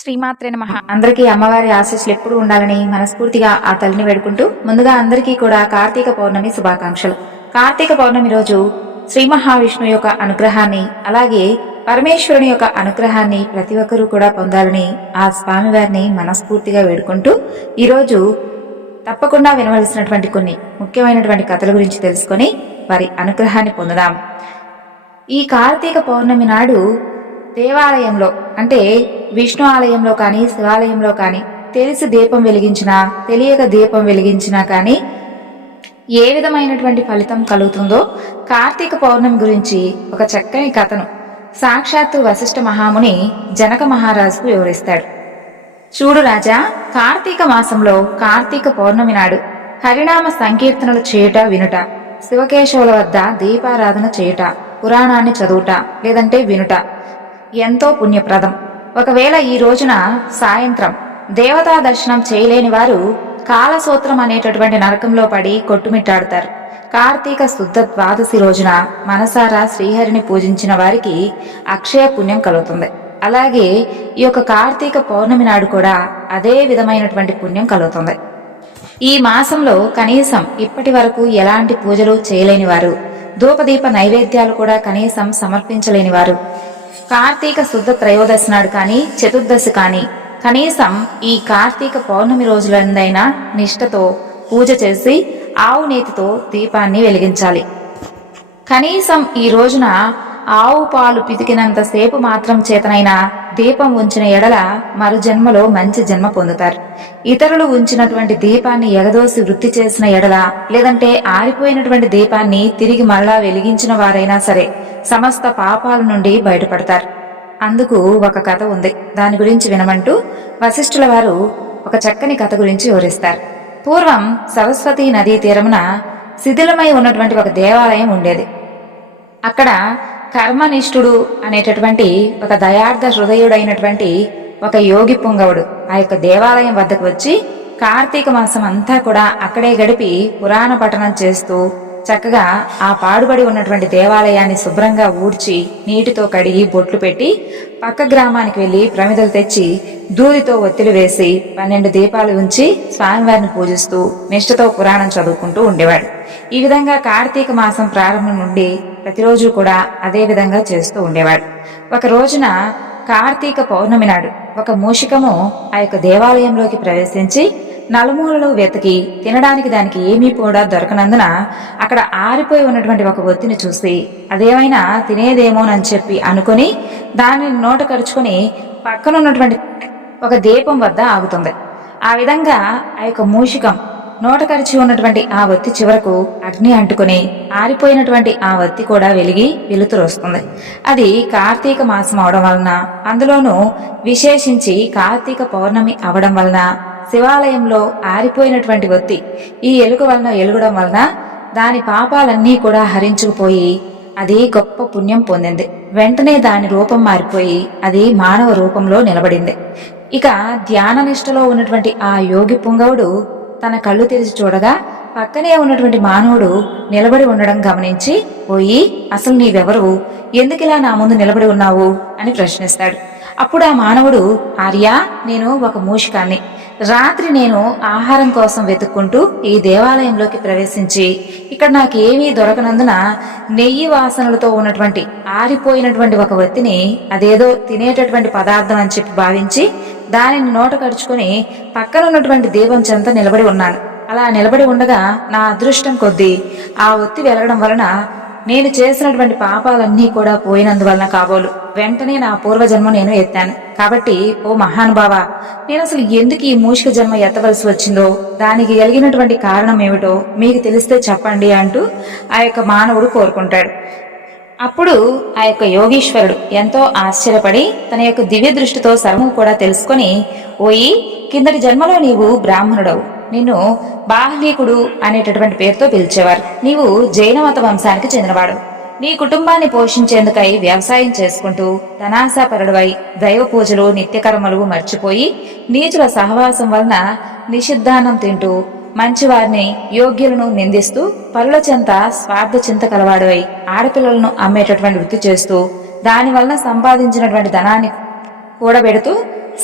శ్రీమాత్రే నమః. అందరికీ అమ్మవారి ఆశీస్సులు ఎప్పుడు ఉండాలని మనస్ఫూర్తిగా ఆ తల్లిని వేడుకుంటూ ముందుగా అందరికీ కూడా కార్తీక పౌర్ణమి శుభాకాంక్షలు. కార్తీక పౌర్ణమి రోజు శ్రీ మహావిష్ణు యొక్క అనుగ్రహాన్ని అలాగే పరమేశ్వరుని యొక్క అనుగ్రహాన్ని ప్రతి ఒక్కరూ కూడా పొందాలని ఆ స్వామివారిని మనస్ఫూర్తిగా వేడుకుంటూ ఈరోజు తప్పకుండా వినవలసినటువంటి కొన్ని ముఖ్యమైనటువంటి కథల గురించి తెలుసుకొని వారి అనుగ్రహాన్ని పొందుదాం. ఈ కార్తీక పౌర్ణమి నాడు దేవాలయంలో అంటే విష్ణు ఆలయంలో కానీ శివాలయంలో కానీ తెలిసి దీపం వెలిగించినా తెలియక దీపం వెలిగించినా కానీ ఏ విధమైనటువంటి ఫలితం కలుగుతుందో కార్తీక పౌర్ణమి గురించి ఒక చక్కని కథను సాక్షాత్తు వశిష్ఠ మహాముని జనక మహారాజుకు వివరిస్తాడు. చూడు రాజా, కార్తీక మాసంలో కార్తీక పౌర్ణమి నాడు హరినామ సంకీర్తనలు చేయుట వినుట, శివకేశవుల వద్ద దీపారాధన చేయుట, పురాణాన్ని చదువుట లేదంటే వినుట ఎంతో పుణ్యప్రదం. ఒకవేళ ఈ రోజున సాయంత్రం దేవతా దర్శనం చేయలేని వారు కాలసూత్రం అనేటటువంటి నరకంలో పడి కొట్టుమిట్టాడుతారు. కార్తీక శుద్ధ ద్వాదశి రోజున మనసారా శ్రీహరిని పూజించిన వారికి అక్షయ పుణ్యం కలుగుతుంది. అలాగే ఈ యొక్క కార్తీక పౌర్ణమి నాడు కూడా అదే విధమైనటువంటి పుణ్యం కలుగుతుంది. ఈ మాసంలో కనీసం ఇప్పటి వరకు ఎలాంటి పూజలు చేయలేని వారు, ధూపదీప నైవేద్యాలు కూడా కనీసం సమర్పించలేని వారు కార్తీక శుద్ధ త్రయోదశి నాడు కానీ చతుర్దశి కానీ కనీసం ఈ కార్తీక పౌర్ణమి రోజులందైనా నిష్ఠతో పూజ చేసి ఆవు నేతితో దీపాన్ని వెలిగించాలి. కనీసం ఈ రోజున ఆవు పాలు పితికినంత సేపు మాత్రం చేతనైనా దీపం ఉంచిన ఎడల మరు జన్మలో మంచి జన్మ పొందుతారు. ఇతరులు ఉంచినటువంటి దీపాన్ని ఎగదోసి వృత్తి చేసిన ఎడల లేదంటే ఆరిపోయినటువంటి దీపాన్ని తిరిగి మరలా వెలిగించిన వారైనా సరే సమస్త పాపాల నుండి బయటపడతారు. అందుకు ఒక కథ ఉంది, దాని గురించి వినమంటూ వశిష్ఠుల వారు ఒక చక్కని కథ గురించి వివరిస్తారు. పూర్వం సరస్వతీ నదీ తీరమున శిథిలమై ఉన్నటువంటి ఒక దేవాలయం ఉండేది. అక్కడ కర్మనిష్ఠుడు అనేటటువంటి ఒక దయార్థ హృదయుడైనటువంటి ఒక యోగి పుంగవుడు ఆ యొక్క దేవాలయం వద్దకు వచ్చి కార్తీక మాసం అంతా కూడా అక్కడే గడిపి పురాణ పఠనం చేస్తూ చక్కగా ఆ పాడుబడి ఉన్నటువంటి దేవాలయాన్ని శుభ్రంగా ఊడ్చి నీటితో కడిగి బొట్లు పెట్టి పక్క గ్రామానికి వెళ్లి ప్రమిదలు తెచ్చి దూదితో ఒత్తిడి వేసి 12 దీపాలు ఉంచి స్వామివారిని పూజిస్తూ నిష్ఠతో పురాణం చదువుకుంటూ ఉండేవాడు. ఈ విధంగా కార్తీక మాసం ప్రారంభం నుండి ప్రతిరోజు కూడా అదే విధంగా చేస్తూ ఉండేవాడు. ఒక రోజున కార్తీక పౌర్ణమి నాడు ఒక మూషికము ఆ యొక్క దేవాలయంలోకి ప్రవేశించి నలుమూలలో వెతికి తినడానికి దానికి ఏమీ కూడా దొరకనందున అక్కడ ఆరిపోయి ఉన్నటువంటి ఒక ఒత్తిని చూసి అదేమైనా తినేదేమోనని చెప్పి అనుకుని దానిని నోట కరుచుకుని పక్కనున్నటువంటి ఒక దీపం వద్ద ఆగుతుంది. ఆ విధంగా ఆ యొక్క మూషికం నోట కరిచి ఉన్నటువంటి ఆ ఒత్తి చివరకు అగ్ని అంటుకుని ఆరిపోయినటువంటి ఆ ఒత్తి కూడా వెలిగి వెలుతురు వస్తుంది. అది కార్తీక మాసం అవడం వలన, అందులోనూ విశేషించి కార్తీక పౌర్ణమి అవడం వలన శివాలయంలో ఆరిపోయినటువంటి ఒత్తి ఈ ఎలుగు వలన ఎలుగడం వలన దాని పాపాలన్నీ కూడా హరించుకుపోయి అది గొప్ప పుణ్యం పొందింది. వెంటనే దాని రూపం మారిపోయి అది మానవ రూపంలో నిలబడింది. ఇక ధ్యాన నిష్టలో ఉన్నటువంటి ఆ యోగి పుంగవుడు తన కళ్ళు తెరిచి చూడగా పక్కనే ఉన్నటువంటి మానవుడు నిలబడి ఉండడం గమనించి, పోయి అసలు నీవెవరు, ఎందుకిలా నా ముందు నిలబడి ఉన్నావు అని ప్రశ్నిస్తాడు. అప్పుడు ఆ మానవుడు, ఆర్యా, నేను ఒక మూషికాన్ని. రాత్రి నేను ఆహారం కోసం వెతుక్కుంటూ ఈ దేవాలయంలోకి ప్రవేశించి ఇక్కడ నాకు ఏమీ దొరకనందున నెయ్యి వాసనలతో ఉన్నటువంటి ఆరిపోయినటువంటి ఒక ఒత్తిని అదేదో తినేటటువంటి పదార్థం అని చెప్పి భావించి దానిని నోట కరుచుకొని పక్కనున్నటువంటి దీపం చెంత నిలబడి ఉన్నాను. అలా నిలబడి ఉండగా నా అదృష్టం కొద్దీ ఆ ఒత్తి వెలగడం వలన నేను చేసినటువంటి పాపాలన్నీ కూడా పోయినందువలన కాబోలు వెంటనే నా పూర్వజన్మ నేను ఎత్తాను. కాబట్టి ఓ మహానుభావ, నేను అసలు ఎందుకు ఈ మూషిక జన్మ ఎత్తవలసి వచ్చిందో దానికి కలిగినటువంటి కారణం ఏమిటో మీకు తెలిస్తే చెప్పండి అంటూ ఆ యొక్క మానవుడు కోరుకుంటాడు. అప్పుడు ఆ యొక్క యోగీశ్వరుడు ఎంతో ఆశ్చర్యపడి తన యొక్క దివ్య దృష్టితో సర్వము కూడా తెలుసుకొని, ఓయి, కిందటి జన్మలో నీవు బ్రాహ్మణుడవు, నిన్ను బాహ్లీకుడు అనేటటువంటి పేరుతో పిలిచేవారు. నీవు జైనమత వంశానికి చెందినవాడు. నీ కుటుంబాన్ని పోషించేందుకై వ్యవసాయం చేసుకుంటూ ధనాశాపరుడువై దైవ పూజలు నిత్యకర్మలు మర్చిపోయి నీచుల సహవాసం వలన నిషిద్ధానం తింటూ మంచివారిని యోగ్యులను నిందిస్తూ పరుల చెంత స్వార్థ చింత కలవాడువై ఆడపిల్లలను అమ్మేటటువంటి వృత్తి చేస్తూ దాని వలన సంపాదించినటువంటి ధనాన్ని కూడబెడుతూ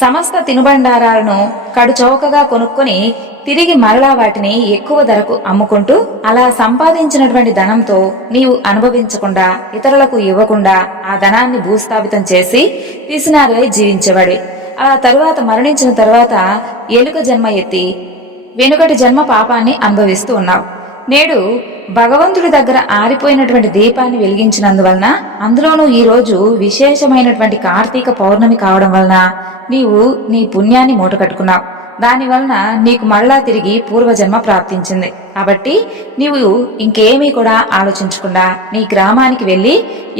సమస్త తినుబండారాలను కడుచౌకగా కొనుక్కొని తిరిగి మరలా వాటిని ఎక్కువ ధరకు అమ్ముకుంటూ అలా సంపాదించినటువంటి ధనంతో నీవు అనుభవించకుండా ఇతరులకు ఇవ్వకుండా ఆ ధనాన్ని భూస్థాపితం చేసి పిసినారై జీవించేవాడి. అలా తరువాత మరణించిన తరువాత ఎలుక జన్మ ఎత్తి వెనుకటి జన్మ పాపాన్ని అనుభవిస్తూ ఉన్నావు. నేడు భగవంతుడి దగ్గర ఆరిపోయినటువంటి దీపాన్ని వెలిగించినందువలన, అందులోనూ ఈ రోజు విశేషమైనటువంటి కార్తీక పౌర్ణమి కావడం వలన నీవు నీ పుణ్యాన్ని మూటకట్టుకున్నావు. దానివలన నీకు మరలా తిరిగి పూర్వజన్మ ప్రాప్తించింది. కాబట్టి నీవు ఇంకేమీ కూడా ఆలోచించకుండా నీ గ్రామానికి వెళ్లి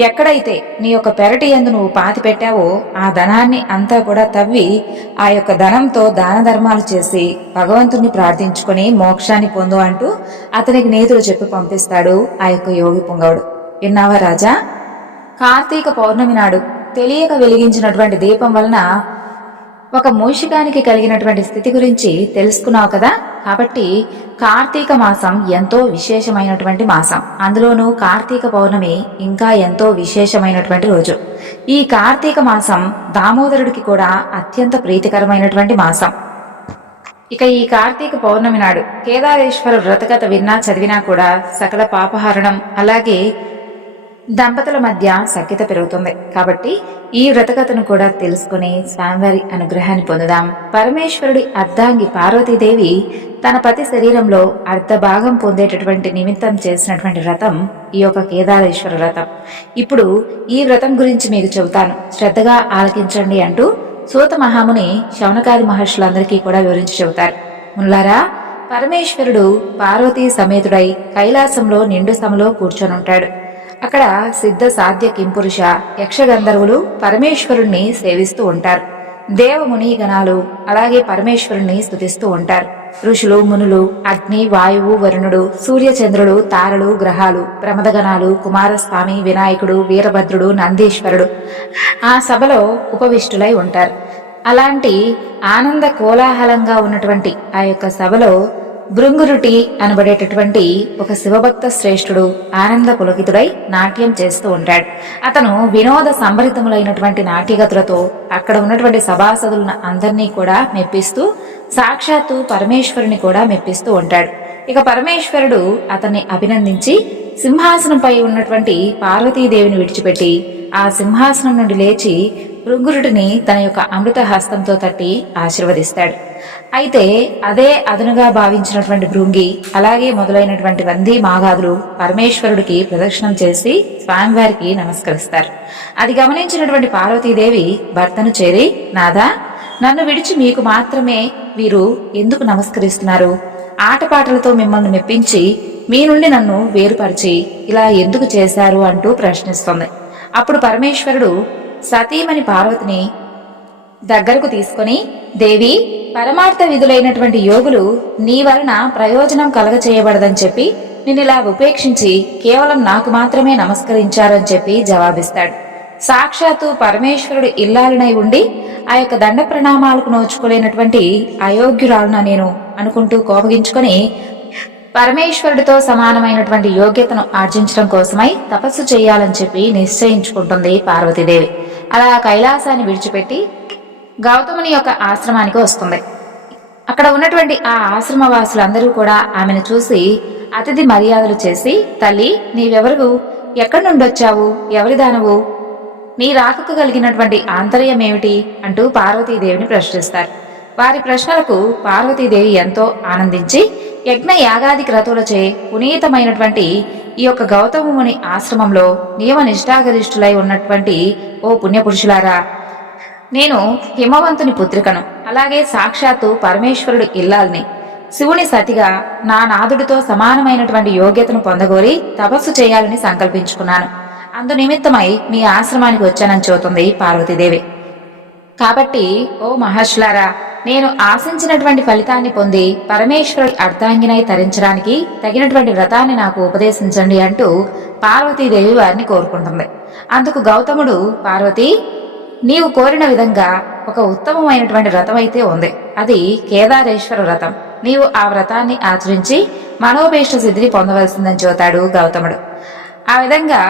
ఎక్కడైతే నీ యొక్క పెరటి యందు నువ్వు పాతి పెట్టావో ఆ ధనాన్ని అంతా కూడా తవ్వి ఆ యొక్క ధనంతో దాన ధర్మాలు చేసి భగవంతుణ్ణి ప్రార్థించుకుని మోక్షాన్ని పొందు అంటూ అతనికి నీతులు చెప్పి పంపిస్తాడు ఆ యొక్క యోగి పుంగవుడు. విన్నావా రాజా? కార్తీక పౌర్ణమి నాడు తెలియక వెలిగించినటువంటి దీపం వలన ఒక మూషికానికి కలిగినటువంటి స్థితి గురించి తెలుసుకున్నావు కదా. కాబట్టి కార్తీక మాసం ఎంతో విశేషమైనటువంటి మాసం. అందులోనూ కార్తీక పౌర్ణమి ఇంకా ఎంతో విశేషమైనటువంటి రోజు. ఈ కార్తీక మాసం దామోదరుడికి కూడా అత్యంత ప్రీతికరమైనటువంటి మాసం. ఇక ఈ కార్తీక పౌర్ణమి నాడు కేదారేశ్వర వ్రతకథ విన్నా చదివినా కూడా సకల పాపహరణం, అలాగే దంపతుల మధ్య సఖ్యత పెరుగుతుంది. కాబట్టి ఈ వ్రతకథను కూడా తెలుసుకుని స్వామివారి అనుగ్రహాన్ని పొందుదాం. పరమేశ్వరుడి అర్ధాంగి పార్వతీదేవి తన పతి శరీరంలో అర్ధ భాగం పొందేటటువంటి నిమిత్తం చేసినటువంటి వ్రతం ఈ యొక్క కేదారేశ్వర వ్రతం. ఇప్పుడు ఈ వ్రతం గురించి మీకు చెబుతాను, శ్రద్ధగా ఆలకించండి అంటూ సూత మహాముని శౌనకాది మహర్షులందరికీ కూడా వివరించి చెబుతారు. ముల్లారా, పరమేశ్వరుడు పార్వతీ సమేతుడై కైలాసంలో నిండు సభలో కూర్చొనుంటాడు. అక్కడ సిద్ధ సాధ్య కింపురుష యక్షగంధర్వులు పరమేశ్వరుణ్ణి సేవిస్తూ ఉంటారు. దేవముని గణాలు అలాగే పరమేశ్వరుణ్ణి స్తుతిస్తూ ఉంటారు. ఋషులు, మునులు, అగ్ని, వాయువు, వరుణుడు, సూర్యచంద్రుడు, తారలు, గ్రహాలు, ప్రమదగణాలు, కుమారస్వామి, వినాయకుడు, వీరభద్రుడు, నందీశ్వరుడు ఆ సభలో ఉపవిష్టులై ఉంటారు. అలాంటి ఆనంద కోలాహలంగా ఉన్నటువంటి ఆ యొక్క సభలో భృంగురుటి అనబడేటటువంటి ఒక శివభక్త శ్రేష్ఠుడు ఆనంద పులకితుడై నాట్యం చేస్తూ ఉంటాడు. అతను వినోద సంభరితములైనటువంటి నాట్యగతులతో అక్కడ ఉన్నటువంటి సభాసదులను అందరినీ కూడా మెప్పిస్తూ సాక్షాత్తు పరమేశ్వరుని కూడా మెప్పిస్తూ ఉంటాడు. ఇక పరమేశ్వరుడు అతన్ని అభినందించి సింహాసనంపై ఉన్నటువంటి పార్వతీదేవిని విడిచిపెట్టి ఆ సింహాసనం నుండి లేచి భృంగురుడిని తన యొక్క అమృత హస్తంతో తట్టి ఆశీర్వదిస్తాడు. అయితే అదే అదనుగా భావించినటువంటి భృంగి అలాగే మొదలైనటువంటి వంది మాగాదులు పరమేశ్వరుడికి ప్రదక్షిణం చేసి స్వామివారికి నమస్కరిస్తారు. అది గమనించినటువంటి పార్వతీదేవి భర్తను చేరి, నాదా, నన్ను విడిచి మీకు మాత్రమే వీరు ఎందుకు నమస్కరిస్తున్నారు? ఆటపాటలతో మిమ్మల్ని మెప్పించి మీ నుండి నన్ను వేరుపరిచి ఇలా ఎందుకు చేశారు అంటూ ప్రశ్నిస్తుంది. అప్పుడు పరమేశ్వరుడు సతీమణి పార్వతిని దగ్గరకు తీసుకుని, దేవి, పరమార్థ విధులైనటువంటి యోగులు నీ వలన ప్రయోజనం కలగచేయబడదని చెప్పి నిన్నిలా ఉపేక్షించి కేవలం నాకు మాత్రమే నమస్కరించారని చెప్పి జవాబిస్తాడు. సాక్షాత్తు పరమేశ్వరుడు ఇల్లాలనై ఉండి ఆ యొక్క దండ ప్రణామాలకు నోచుకోలేనటువంటి అయోగ్యురాలున నేను అనుకుంటూ కోపగించుకొని పరమేశ్వరుడితో సమానమైనటువంటి యోగ్యతను ఆర్జించడం కోసమై తపస్సు చేయాలని చెప్పి నిశ్చయించుకుంటుంది పార్వతీదేవి. అలా కైలాసాన్ని విడిచిపెట్టి గౌతముని యొక్క ఆశ్రమానికి వస్తుంది. అక్కడ ఉన్నటువంటి ఆ ఆశ్రమవాసులందరూ కూడా ఆమెను చూసి అతిథి మర్యాదలు చేసి, తల్లి, నీవెవరు? ఎక్కడి నుండి వచ్చావు? ఎవరి దానవు? నీ రాకకు కలిగినటువంటి ఆంతర్యమేమిటి అంటూ పార్వతీదేవిని ప్రశ్నిస్తారు. వారి ప్రశ్నలకు పార్వతీదేవి ఎంతో ఆనందించి యజ్ఞ యాగాది క్రతువులచే పునీతమైనటువంటి ఈ యొక్క గౌతముని ఆశ్రమంలో నియమ నిష్ఠాగరిష్ఠులై ఉన్నటువంటి ఓ పుణ్యపురుషులారా, నేను హిమవంతుని పుత్రికను, అలాగే సాక్షాత్తు పరమేశ్వరుడు ఇల్లాల్ని, శివుని సతిగా నా నాదుడితో సమానమైనటువంటి యోగ్యతను పొందగోరి తపస్సు చేయాలని సంకల్పించుకున్నాను. అందు నిమిత్తమై మీ ఆశ్రమానికి వచ్చానని చెబుతుంది పార్వతీదేవి. కాబట్టి ఓ మహర్షులారా, నేను ఆశించినటువంటి ఫలితాన్ని పొంది పరమేశ్వరుడి అర్ధాంగినై తరించడానికి తగినటువంటి వ్రతాన్ని నాకు ఉపదేశించండి అంటూ పార్వతీదేవి వారిని కోరుకుంటుంది. అందుకు గౌతముడు, పార్వతి, నీవు కోరిన విధంగా ఒక ఉత్తమమైనటువంటి వ్రతం అయితే ఉంది. అది కేదారేశ్వర వ్రతం. నీవు ఆ వ్రతాన్ని ఆచరించి మనోభీష్ట సిద్ధిని పొందవలసిందని చెబుతాడు గౌతముడు. ఆ విధంగా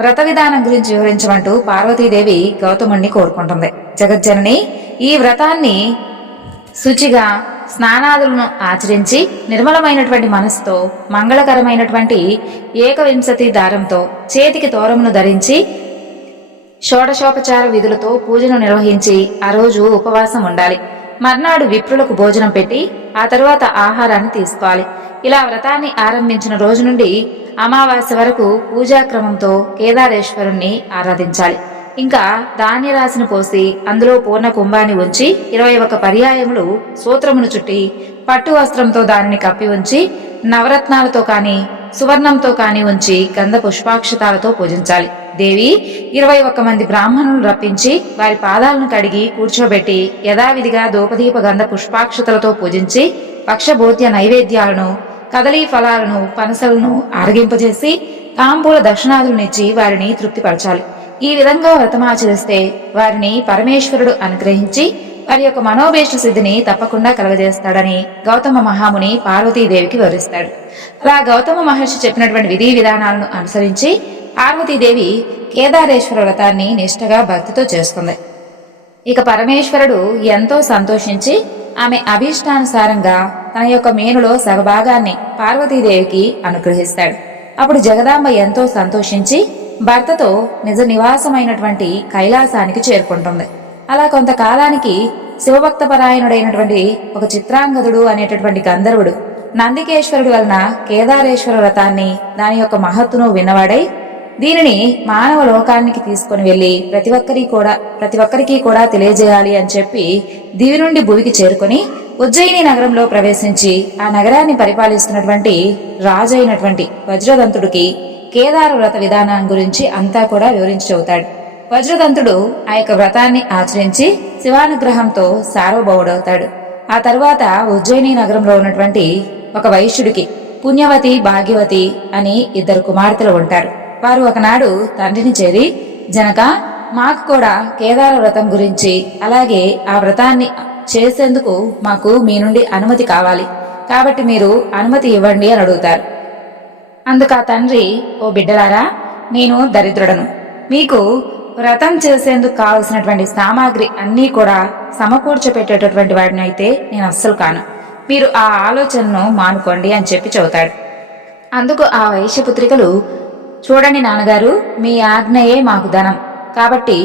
వ్రత విధానం గురించి వివరించమంటూ పార్వతీదేవి గౌతముణ్ణి కోరుకుంటుంది. జగజ్జనని ఈ వ్రతాన్ని శుచిగా స్నానాదులను ఆచరించి నిర్మలమైనటువంటి మనసుతో మంగళకరమైనటువంటి ఏకవింశతి దారంతో చేతికి తోరమును ధరించి షోడశోపచార విధులతో పూజను నిర్వహించి ఆ రోజు ఉపవాసం ఉండాలి. మర్నాడు విప్రులకు భోజనం పెట్టి ఆ తరువాత ఆహారాన్ని తీసుకోవాలి. ఇలా వ్రతాన్ని ఆరంభించిన రోజు నుండి అమావాస్య వరకు పూజాక్రమంతో కేదారేశ్వరుణ్ణి ఆరాధించాలి. ఇంకా ధాన్యరాశిని పోసి అందులో పూర్ణ కుంభాన్ని ఉంచి 21 పర్యాయములు సూత్రమును చుట్టి పట్టు వస్త్రంతో దానిని కప్పి ఉంచి నవరత్నాలతో కాని సువర్ణంతో కాని ఉంచి గంధ పుష్పాక్షతాలతో పూజించాలి. దేవి 21 మంది బ్రాహ్మణులను రప్పించి వారి పాదాలను కడిగి కూర్చోబెట్టి యథావిధిగా ధూపదీప గంధ పుష్పాక్షతలతో పూజించి పక్షభోద్య నైవేద్యాలను కదలీ ఫలాలను పనసలను ఆరగింపజేసి తాంబూల దక్షిణాదులనిచ్చి వారిని తృప్తిపరచాలి. ఈ విధంగా వ్రతమాచరిస్తే వారిని పరమేశ్వరుడు అనుగ్రహించి వారి యొక్క మనోభీష్ట సిద్ధిని తప్పకుండా కలగజేస్తాడని గౌతమ మహాముని పార్వతీదేవికి వివరిస్తాడు. అలా గౌతమ మహర్షి చెప్పినటువంటి విధి విధానాలను అనుసరించి పార్వతీదేవి కేదారేశ్వర వ్రతాన్ని నిష్ఠగా భక్తితో చేస్తుంది. ఇక పరమేశ్వరుడు ఎంతో సంతోషించి ఆమె అభీష్టానుసారంగా తన యొక్క మేనులో సగభాగాన్ని పార్వతీదేవికి అనుగ్రహిస్తాడు. అప్పుడు జగదాంబ ఎంతో సంతోషించి భర్తతో నిజ నివాసమైనటువంటి కైలాసానికి చేరుకుంటుంది. అలా కొంతకాలానికి శివభక్తపరాయణుడైనటువంటి ఒక చిత్రాంగదుడు అనేటటువంటి గంధర్వుడు నందికేశ్వరుడి వలన కేదారేశ్వర వ్రతాన్ని దాని యొక్క మహత్తును విన్నవాడై దీనిని మానవ లోకానికి తీసుకుని వెళ్లి ప్రతి ఒక్కరికి కూడా తెలియజేయాలి అని చెప్పి దివి నుండి భూమికి చేరుకుని ఉజ్జయిని నగరంలో ప్రవేశించి ఆ నగరాన్ని పరిపాలిస్తున్నటువంటి రాజు అయినటువంటి వజ్రదంతుడికి కేదార వ్రత విధానం గురించి అంతా కూడా వివరించి చెబుతాడు. వజ్రదంతుడు ఆ యొక్క వ్రతాన్ని ఆచరించి శివానుగ్రహంతో సార్వభౌముడవుతాడు. ఆ తరువాత ఉజ్జయిని నగరంలో ఉన్నటువంటి ఒక వైశ్యుడికి పుణ్యవతి భాగ్యవతి అని 2 కుమార్తెలు ఉంటారు. వారు ఒకనాడు తండ్రిని చేరి, జనక, మాకు కూడా కేదార వ్రతం గురించి అలాగే ఆ వ్రతాన్ని చేసేందుకు మాకు మీ నుండి అనుమతి కావాలి, కాబట్టి మీరు అనుమతి ఇవ్వండి అని అడుగుతారు. అందుకు ఆ తండ్రి, ఓ బిడ్డలారా, నేను దరిద్రుడను, మీకు వ్రతం చేసేందుకు కావలసినటువంటి సామాగ్రి అన్నీ కూడా సమకూర్చపెట్టేటటువంటి వాడిని అయితే నేను అస్సలు కాను, మీరు ఆ ఆలోచనను మానుకోండి అని చెప్పి చెబుతాడు. అందుకు ఆ వైశ్యపుత్రికలు, చూడండి నాన్నగారు, మీ ఆజ్ఞయే మాకు ధనం, కాబట్టి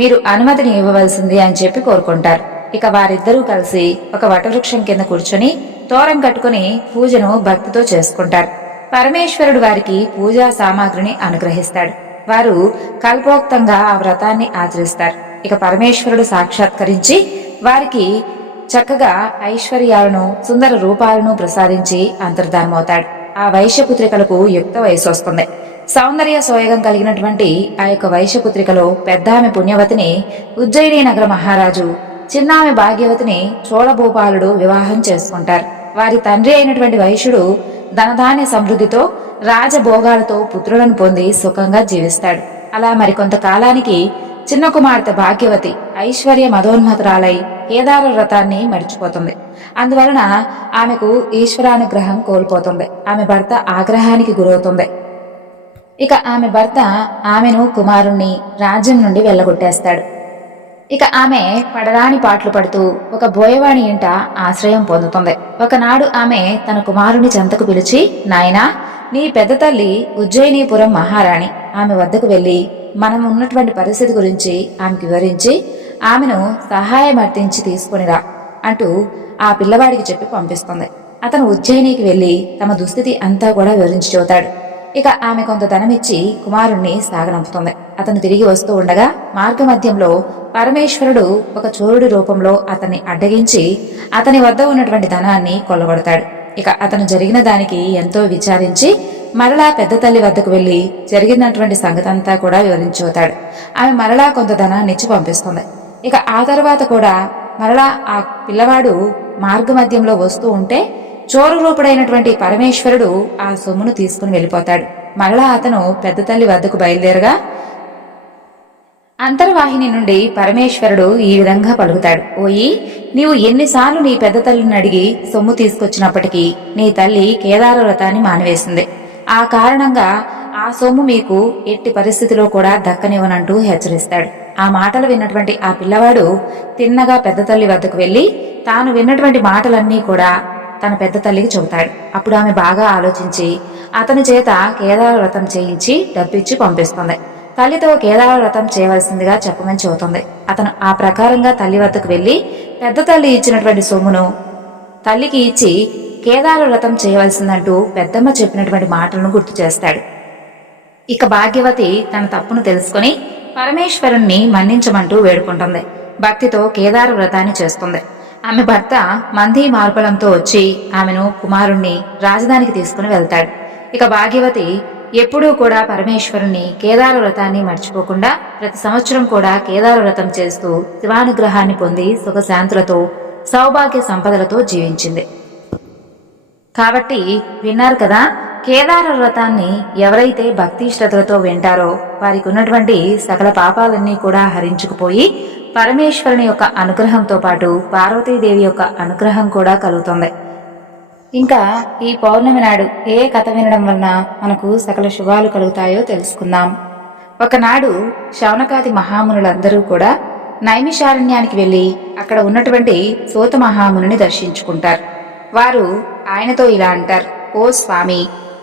మీరు అనుమతిని ఇవ్వవలసింది అని చెప్పి కోరుకుంటారు. ఇక వారిద్దరూ కలిసి ఒక వటవృక్షం కింద కూర్చొని తోరం కట్టుకుని పూజను భక్తితో చేసుకుంటారు. పరమేశ్వరుడు వారికి పూజా సామాగ్రిని అనుగ్రహిస్తాడు. వారు కల్పోక్తంగా ఆ వ్రతాన్ని ఆచరిస్తారు. ఇక పరమేశ్వరుడు సాక్షాత్కరించి వారికి చక్కగా ఐశ్వర్యాలను సుందర రూపాలను ప్రసాదించి అంతర్ధానమవుతాడు. ఆ వైశ్యపుత్రికలకు యుక్త వయసు వస్తుంది. సౌందర్య సోయగం కలిగినటువంటి ఆ యొక్క వైశ్యపుత్రికలో పెద్దామె పుణ్యవతిని ఉజ్జయిని నగర మహారాజు, చిన్నామె భాగ్యవతిని చోళభూపాలుడు వివాహం చేసుకుంటారు. వారి తండ్రి అయినటువంటి వైశ్యుడు ధనధాన్య సమృద్ధితో రాజభోగాలతో పుత్రులను పొంది సుఖంగా జీవిస్తాడు. అలా మరికొంత కాలానికి చిన్న కుమార్తె భాగ్యవతి ఐశ్వర్య మదోన్మతురాలై కేదార వ్రతాన్ని మర్చిపోతుంది. అందువలన ఆమెకు ఈశ్వరానుగ్రహం కోల్పోతుంది. ఆమె భర్త ఆగ్రహానికి గురవుతుంది. ఇక ఆమె భర్త ఆమెను కుమారుణ్ణి రాజ్యం నుండి వెళ్ళగొట్టేస్తాడు. ఇక ఆమె పడరాని పాటలు పడుతూ ఒక బోయవాణి ఇంట ఆశ్రయం పొందుతుంది. ఒకనాడు ఆమె తన కుమారుని చెంతకు పిలిచి, నాయనా, నీ పెద్ద తల్లి ఉజ్జయినీపురం మహారాణి, ఆమె వద్దకు వెళ్లి మనం ఉన్నటువంటి పరిస్థితి గురించి ఆమెకు వివరించి ఆమెను సహాయం అర్థించి తీసుకునిరా అంటూ ఆ పిల్లవాడికి చెప్పి పంపిస్తుంది. అతను ఉజ్జయినికి వెళ్లి తమ దుస్థితి అంతా కూడా వివరించి చూతాడు. ఇక ఆమె కొంత ధనమిచ్చి కుమారుణ్ణి సాగనంపుతుంది. అతను తిరిగి వస్తూ ఉండగా మార్గమధ్యంలో పరమేశ్వరుడు ఒక చోరుడి రూపంలో అతన్ని అడ్డగించి అతని వద్ద ఉన్నటువంటి ధనాన్ని కొల్లగొడతాడు. ఇక అతను జరిగిన దానికి ఎంతో విచారించి మరలా పెద్ద తల్లి వద్దకు వెళ్లి జరిగినటువంటి సంగతంతా కూడా వివరించుతాడు. ఆమె మరలా కొంత ధనాన్ని ఇచ్చి పంపిస్తుంది. ఇక ఆ తర్వాత కూడా మరలా ఆ పిల్లవాడు మార్గమధ్యంలో వస్తూ ఉంటే చోరు రూపుడైనటువంటి పరమేశ్వరుడు ఆ సొమ్మును తీసుకుని వెళ్ళిపోతాడు. మరలా అతను పెద్ద తల్లి వద్దకు బయలుదేరగా అంతర్వాహిని నుండి పరమేశ్వరుడు ఈ విధంగా పలుకుతాడు, ఓయి, నీవు ఎన్నిసార్లు నీ పెద్ద తల్లిని అడిగి సొమ్ము తీసుకొచ్చినప్పటికీ నీ తల్లి కేదార వ్రతాన్ని మానివేసింది. ఆ కారణంగా ఆ సొమ్ము మీకు ఎట్టి పరిస్థితిలో కూడా దక్కనివ్వనంటూ హెచ్చరిస్తాడు. ఆ మాటలు విన్నటువంటి ఆ పిల్లవాడు తిన్నగా పెద్ద తల్లి వద్దకు వెళ్లి తాను విన్నటువంటి మాటలన్నీ కూడా తన పెద్ద తల్లికి చెబుతాడు. అప్పుడు ఆమె బాగా ఆలోచించి అతని చేత కేదార వ్రతం చేయించి డబ్బిచ్చి పంపిస్తుంది. తల్లితో కేదార వ్రతం చేయవలసిందిగా చెప్పమని చెబుతుంది. అతను ఆ ప్రకారంగా తల్లి వద్దకు వెళ్లి పెద్ద తల్లి ఇచ్చినటువంటి సొమ్మును తల్లికి ఇచ్చి కేదార వ్రతం చేయవలసిందంటూ పెద్దమ్మ చెప్పినటువంటి మాటలను గుర్తు చేస్తాడు. ఇక భాగ్యవతి తన తప్పును తెలుసుకుని పరమేశ్వరుణ్ణి మన్నించమంటూ వేడుకుంటుంది. భక్తితో కేదార వ్రతాన్ని చేస్తుంది. ఆమె భర్త మంది మార్బలంతో వచ్చి ఆమెను కుమారుణ్ణి రాజధానికి తీసుకుని వెళ్తాడు. ఇక భాగ్యవతి ఎప్పుడూ కూడా పరమేశ్వరుణ్ణి కేదార వ్రతాన్ని మర్చిపోకుండా ప్రతి సంవత్సరం కూడా కేదార వ్రతం చేస్తూ శివానుగ్రహాన్ని పొంది సుఖశాంతులతో సౌభాగ్య సంపదలతో జీవించింది. కాబట్టి విన్నారు కదా, కేదార వ్రతాన్ని ఎవరైతే భక్తి శ్రద్ధలతో వింటారో వారికి ఉన్నటువంటి సకల పాపాలన్నీ కూడా హరించుకుపోయి పరమేశ్వరుని యొక్క అనుగ్రహంతో పాటు పార్వతీదేవి యొక్క అనుగ్రహం కూడా కలుగుతుంది. ఇంకా ఈ పౌర్ణమి నాడు ఏ కథ వినడం వలన మనకు సకల శుభాలు కలుగుతాయో తెలుసుకుందాం. ఒకనాడు శౌనకాది మహామునులందరూ కూడా నైమిషారణ్యానికి వెళ్లి అక్కడ ఉన్నటువంటి సూత మహామునిని దర్శించుకుంటారు. వారు ఆయనతో ఇలా అంటారు: ఓ స్వామి,